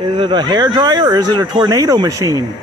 Is it a hair dryer or is it a tornado machine?